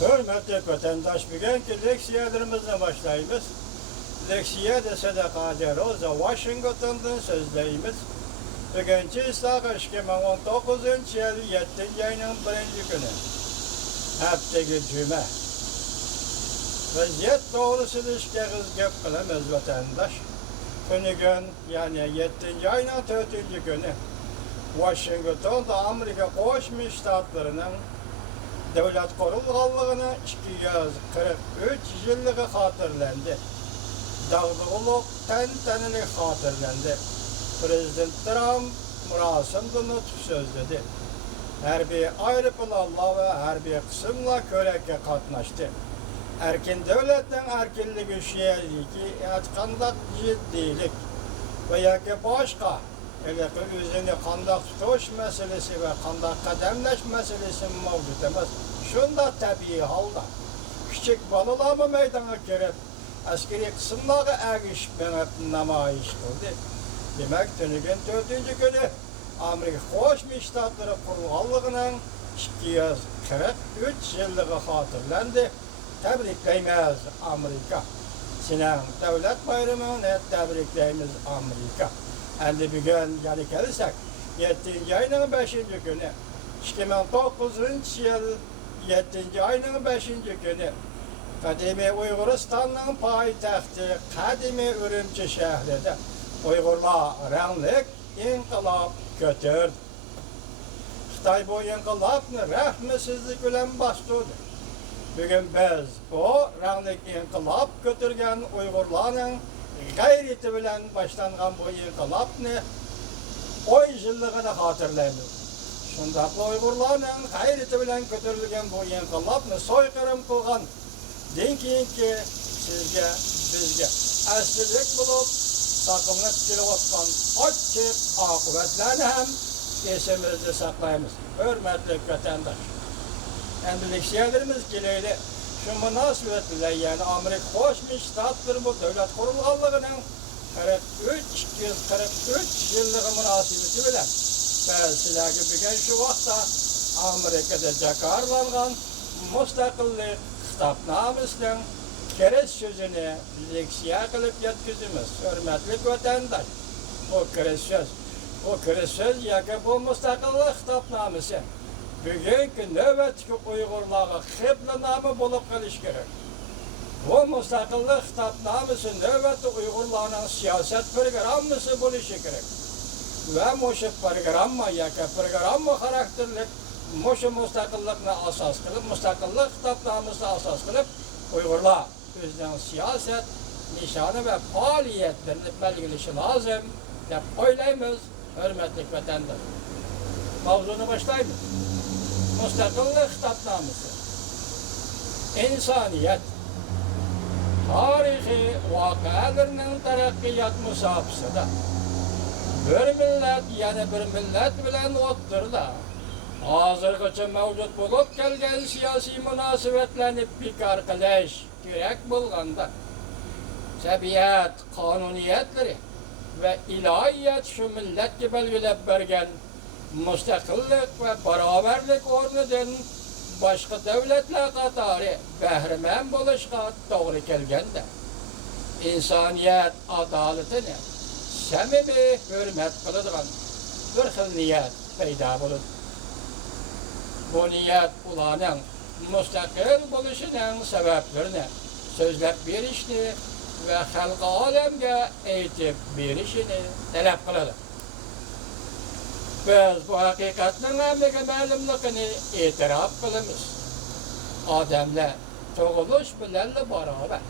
Hürmetli vatandaş, bugünkü leksiyalarımızla başlayımız. Leksiya dese de Kadir Roza, Washington'dan sözleyimiz. Bugünkü İslaka 2019 yıl 7. ayının 1. günü. Haftaki Cuma. Vaziyet doğrusunu işkeriz gök kılamız vatandaş. Günü yani 7. ayının 4. günü. Washington'da Amerika Koşmuş Ştatlarının devlet kurulğanlığına 243 yıllığı hatırlandı. Dağdığılık tentenini hatırlandı. Prezident Trump murasimde nutq sözledi. Her bir ayrı planla ve her bir kısımla köreke katnaştı. Erkin devletten erkinlik şehirliki etkandak ciddilik ve yaki başka özünü kandak tutuş meselesi ve kandak kademleş meselesi mevcut emez. Şunda tabii halda küçük balalarımı meydana girip askeri kısımları ergiş namayiş kıldı. Demek dönügen 4. günü Amerika Koşmuş Ştatları kurulğanlığının 243 yıllığı hatırlandı. Tebrikleyimiz Amerika. Sinem devlet bayramını tebrikleyimiz Amerika. Endi bugün yani gelirsek 7. ayının 5. günü 2009 yıl 7. ayının 5. günü Kadimi Uyguristan'ın payitahtı Kadimi Ürümçi şehrinde Uygurlar renlik inkılap götürdü. Xitay bu inkılapını rahmetsizlik bilen bastırdı. Bugün biz bu renlik inkılap götürgen Uygurların gayreti bilen başlangan bu inkılapını 10 yıllığını hatırlayınız. Şundaklı Uygurların gayreti bilen götürülgen bu inkılapını soykırım kılgan deyin ki sizge, bizge aslilik bulup sakınlık kilotkan açık akıbetlerini hem esimizde saklayımız. Hürmetli vatandaş. Endilik şeylerimiz gileyle şu münasebetle yani Amerika Koşmuş Ştatları bu devlet kurulğanlığının 243 yıllık münasebeti bilen sizlerge bugün şu vakta Amerika'da jakarlangan müstakillik kitapnamızla keres sözünü leksiya kılıp yetkizimiz. Hürmetli vatandaş. O keres söz yaka bu müstakillik kitapnamısı. Bugünkü nöbetki Uygurlarga kıblanamı bulup kaliş gerek. Bu müstakillik kitapnamısı nöbeti Uygurlarının siyaset programısı buluşu gerek. Ve muşu programma yaka programma karakterlik muşu müstakillikine asas kılıp, müstakillik kitapnamısı asas kılıp Uygurlar özünün siyaset, nişanı ve faaliyetlerini belgilişi lazım dep oylayımız, hürmetli vatandaş. Mavzunu başlayımız. Müstakillik kitapnamısı. İnsaniyet, tarihi vakalarının terakkiyat musafısıda bir millet yani bir millet bilen oturda hazırgıça mevcut bulup gelgen siyasi münasebetlenip pikar kılış gerek bulganda sebiyet, kanuniyetleri ve ilahiyet şu millet ki belgilep bergen müstakillik ve beraberlik ornudan başka devletler katarı behremen buluşka doğru gelgende insaniyet adaletini semimi hürmet kılıdığın bir xil niyet peyda bulur. Bu niyet ulanın müstakil buluşunun sebeplerini sözlep berişini ve halk alemge eğitip berişini talep kılıdır. Biz bu hakikatinin emniki məlumluğunu itiraf kılımız. Ademle çoğuluş bilenle beraber.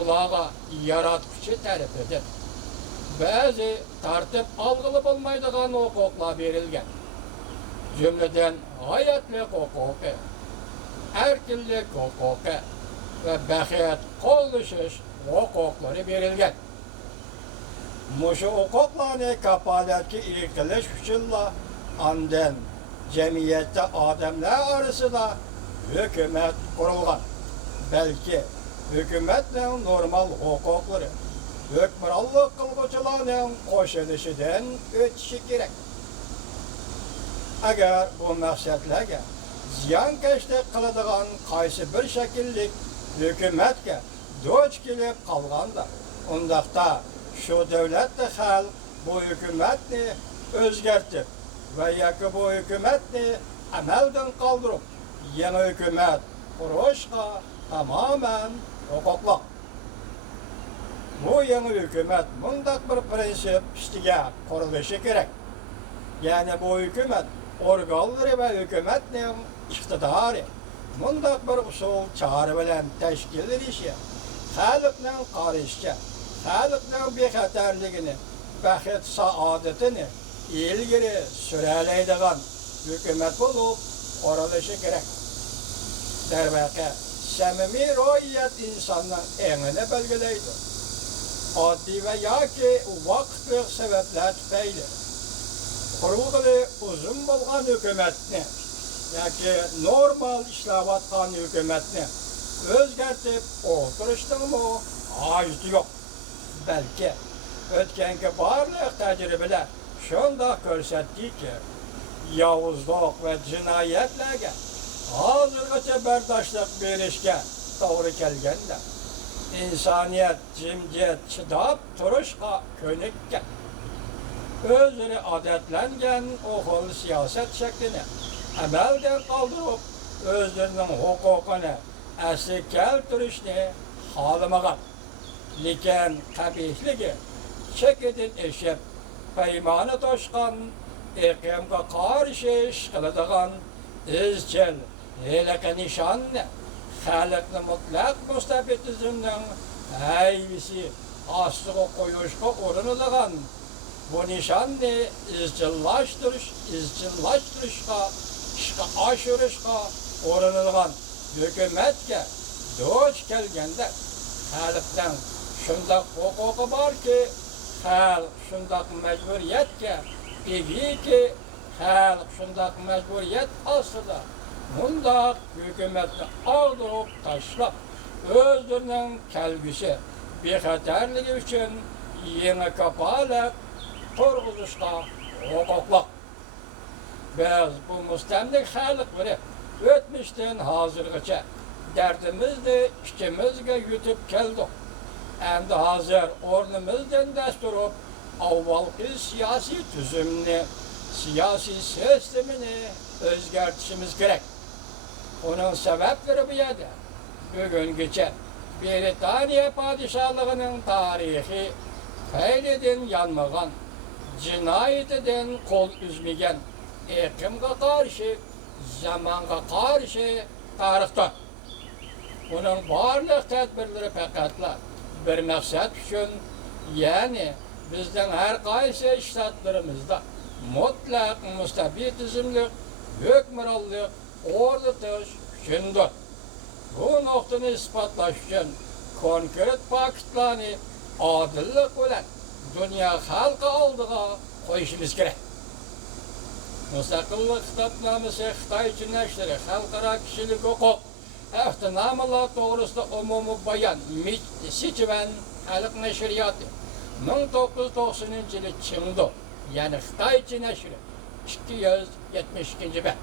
Ulağa yaratıcı tarifidir. Bazı tartip algılıp olmaydıgan hukuklar verilgen. Cümleden hayatlık hukuku, erkinlik hukuku ve behiyet kollaşış hukukları verilgen. Muşu hukuklarını kapaletki ilgiliş uçunla anden cemiyette ademler arasında hükümet kurulgan. Belki hükümetle normal hukukları hükmranlık kılgıçılarının koşuluşundan ötüşü gerek. Eğer bu məqsədlərə ziyankeşlik kıladigan qaysi bir şekillik hükümetke doç kelip kalganda, ondaqda şu devletli halk bu hükümetni özgertip ve yaki bu hükümetni amelden kaldırıp yeni hükümet kuruşka tamamen hukuklu. Bu yeni hükümet bundak bir prensip üstüge kuruluşu gerek. Yani bu hükümet organları ve hükümetnin iktidarı bundak bir usul çağrı bilen teşkil edişi, halkla karışça, halkla bir xatarligini, baxet saadetini ilgiri süreleydiğen hükümet bulup kuruluşu gerek. Dervaqe, samimi roiyet insanın enini belgileydi. Addi ve yaki vaktlik sebepler tüfeyle kurulgılı uzun bolgan hükümetini yaki normal işlavatkan hükümetini özgertip oturuştun mu acıdı yok. Belki ötkenki barlık tecrübeler şunda görsetti ki yavuzluk ve cinayetlerge hazırgacha bardaşlık berişke doğru kelgende insaniyet, cimciyet çıdap turuşka könükken özünü adetlengen o hol siyaset şeklini emelden kaldırıp özlerinin hukukunu esir keltirişini halımagan. Liken kabihligi çekidin eşip peymanı toşkan ekemge karşı işkılıdıgan izçel heleke nişanlı halkını mutlak müstabitizmden eyvisi aslığı koyuşka orunulugan bu nişanlı izcillaştırışka işka aşırışka orunulugan hükümetke doç kelgende halktan şundak hukuku var ki halk şundak mecburiyetke igi ki halk şundak mecburiyet aslında bundak hükümetini aldırıp taşlap özlerinin kelgüsü bir xatarligi için yeni kapalı turguzuşka hukuklu. Biz bu müstemlik halk biri ötmüşten hazırgıça derdimizde işimizge yutup keldik. Endi hazır ornumuzdan desturup avvalki siyasi tüzümünü, siyasi sistemini özgertişimiz gerek. Onun sebepleri bu yerde. Bugün geçen Britanya padişahlığının tarihi feyleden yanmagan, cinayeteden kol üzmegen, ekimge karşı, zamanga karşı tarihte. Bunun barlık tedbirleri fekatla bir maksat için, yani bizden her kaysi işletlerimizde mutlak müstabitizmlik, hükmürallık, ordutuş üçündür. Bu noktanı ispatlaş için konkret vakitlerini adillik olan dünya halkı aldığa koyuşumuz gerek. Müstakillik kitapnamesi Xitay Neşri, Halkara Kişilik Hukuk, ehtinamlar doğrusunda umumi bayan, Siçiven Halk Neşriyatı, 1990 yılı Çin'de, yani Xitay Neşri, 272. bet.